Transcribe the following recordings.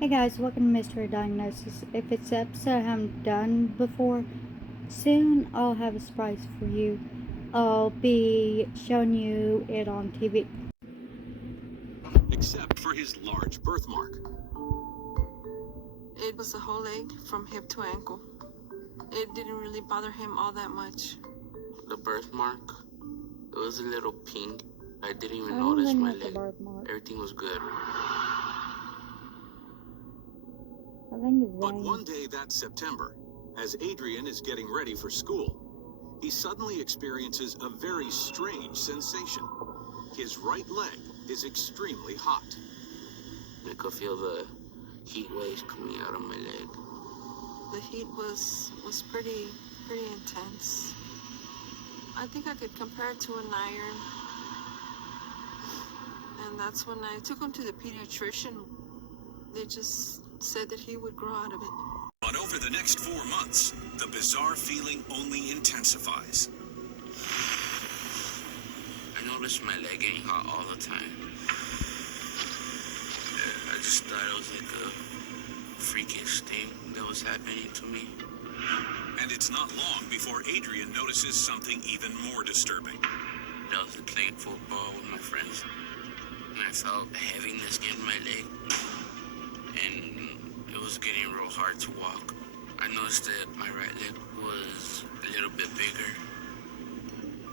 Hey guys, welcome to Mystery Diagnosis. If it's an episode I haven't done before, soon I'll have a surprise for you. I'll be showing you it on TV. Except for his large birthmark. It was a whole leg from hip to ankle. It didn't really bother him all that much. The birthmark, it was a little pink. I didn't even I don't notice think my it's a leg. birthmark. Everything was good. I think it's But veins. one day that September, as Adrian is getting ready for school, he suddenly experiences a very strange sensation. His right leg is extremely hot. I could feel the heat waves coming out of my leg. The heat was pretty intense. I think I could compare it to an iron. And that's when I took him to the pediatrician. They just said that he would grow out of it. But over the next 4 months, the bizarre feeling only intensifies. I noticed my leg getting hot all the time. I just thought it was like a freakish thing that was happening to me. And it's not long before Adrian notices something even more disturbing. I was playing football with my friends, and I felt a heaviness in my leg, and it was getting real hard to walk. I noticed that my right leg was a little bit bigger.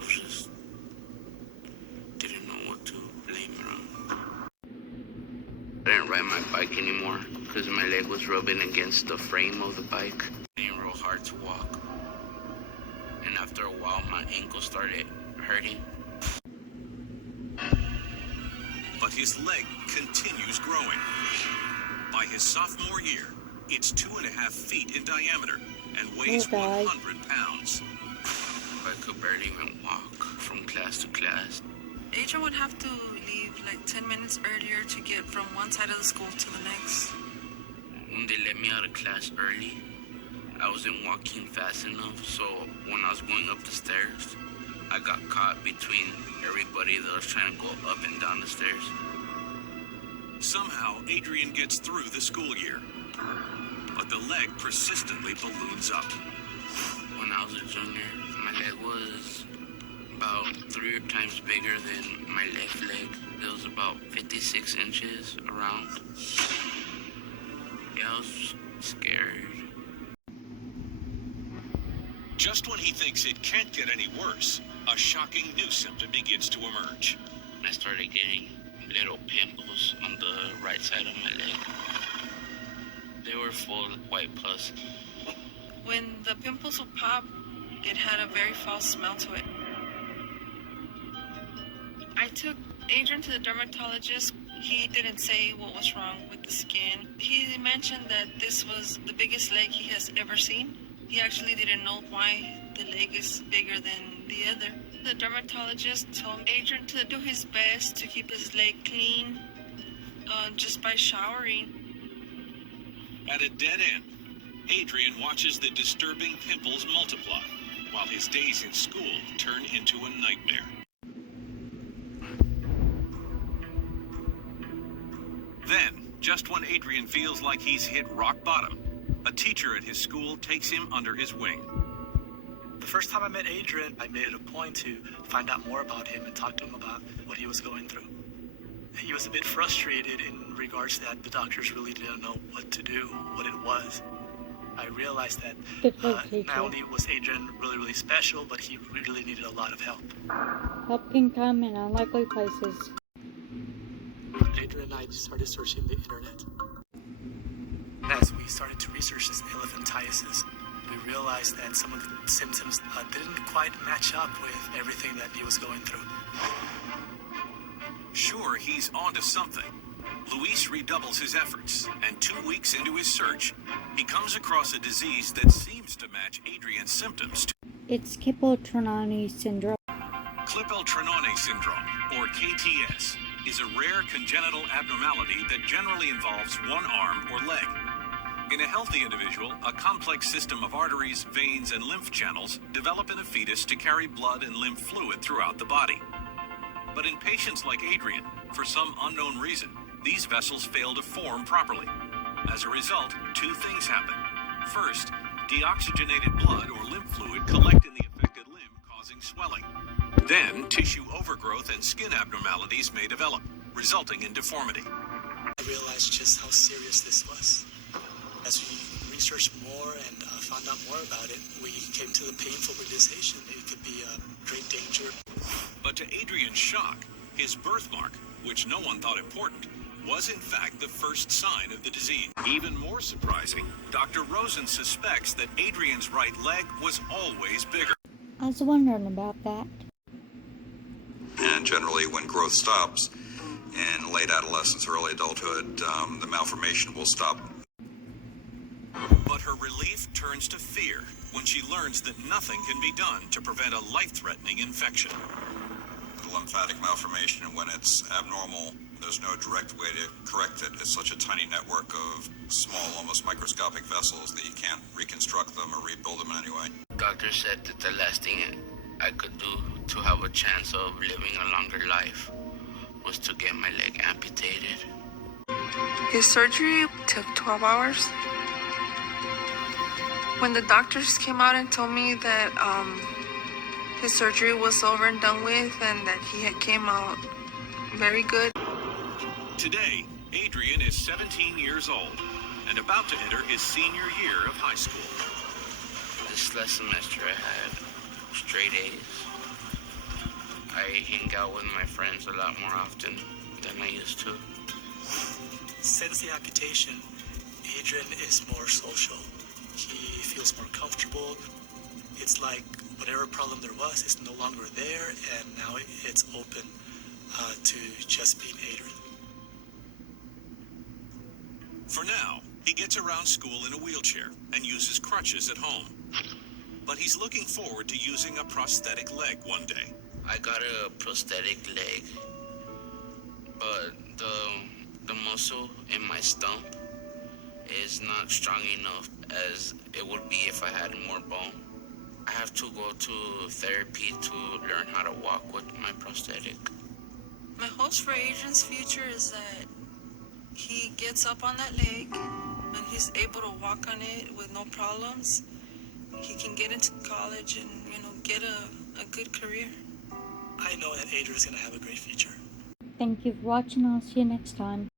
Just didn't know what to blame it on. I didn't ride my bike anymore because my leg was rubbing against the frame of the bike. Getting real hard to walk. And after a while, my ankle started hurting. But his leg continues growing. By his sophomore year, it's 2.5 feet in diameter and weighs Okay. 100 pounds. I could barely even walk from class to class. Adrian would have to leave like 10 minutes earlier to get from one side of the school to the next. When they let me out of class early, I wasn't walking fast enough, so when I was going up the stairs, I got caught between everybody that was trying to go up and down the stairs. Somehow, Adrian gets through the school year. But the leg persistently balloons up. When I was a junior, my leg was about 3 times bigger than my left leg. It was about 56 inches around. Yeah, I was scared. Just when he thinks it can't get any worse, a shocking new symptom begins to emerge. I started getting little pimples on the right side of my leg. They were full white pus. When the pimples would pop, it had a very foul smell to it. I took Adrian to the dermatologist. He didn't say what was wrong with the skin. He mentioned that this was the biggest leg he has ever seen. He actually didn't know why the leg is bigger than the other. The dermatologist told Adrian to do his best to keep his leg clean just by showering. At a dead end, Adrian watches the disturbing pimples multiply, while his days in school turn into a nightmare. Then, just when Adrian feels like he's hit rock bottom, a teacher at his school takes him under his wing. The first time I met Adrian, I made it a point to find out more about him and talk to him about what he was going through. He was a bit frustrated in regards to that the doctors really didn't know what to do, what it was. I realized that Good for the not only teacher. was Adrian really special, but he really needed a lot of help. Help can come in unlikely places. Adrian and I started searching the internet. As we started to research this elephantiasis, we realized that some of the symptoms didn't quite match up with everything that he was going through. Sure, he's onto something. Luis redoubles his efforts, and 2 weeks into his search, he comes across a disease that seems to match Adrian's symptoms. It's trenaunay syndrome. Klippel trenaunay syndrome, or KTS, is a rare congenital abnormality that generally involves one arm or leg. In a healthy individual, a complex system of arteries, veins, and lymph channels develop in a fetus to carry blood and lymph fluid throughout the body. But in patients like Adrian, for some unknown reason, these vessels fail to form properly. As a result, two things happen. First, deoxygenated blood or lymph fluid collect in the affected limb, causing swelling. Then, tissue overgrowth and skin abnormalities may develop, resulting in deformity. I realized just how serious this was. As we researched more and found out more about it, we came to the painful realization that it could be a great danger. But to Adrian's shock, his birthmark, which no one thought important, was in fact the first sign of the disease. Even more surprising, Dr. Rosen suspects that Adrian's right leg was always bigger. I was wondering about that. And generally, when growth stops in late adolescence, early adulthood, the malformation will stop. But her relief turns to fear when she learns that nothing can be done to prevent a life-threatening infection. The lymphatic malformation, when it's abnormal, there's no direct way to correct it. It's such a tiny network of small, almost microscopic vessels that you can't reconstruct them or rebuild them in any way. Doctor said that the last thing I could do to have a chance of living a longer life was to get my leg amputated. His surgery took 12 hours. When the doctors came out and told me that his surgery was over and done with and that he had came out very good. Today, Adrian is 17 years old and about to enter his senior year of high school. This last semester I had straight A's. I hang out with my friends a lot more often than I used to. Since the amputation, Adrian is more social. He feels more comfortable. It's like whatever problem there was is no longer there, and now it's open to just being Adrian. For now, he gets around school in a wheelchair and uses crutches at home. But he's looking forward to using a prosthetic leg one day. I got a prosthetic leg, but the muscle in my stump is not strong enough as it would be if I had more bone. I have to go to therapy to learn how to walk with my prosthetic. My hopes for Adrian's future is that he gets up on that leg and he's able to walk on it with no problems. He can get into college and, get a good career. I know that Adrian is going to have a great future. Thank you for watching. I'll see you next time.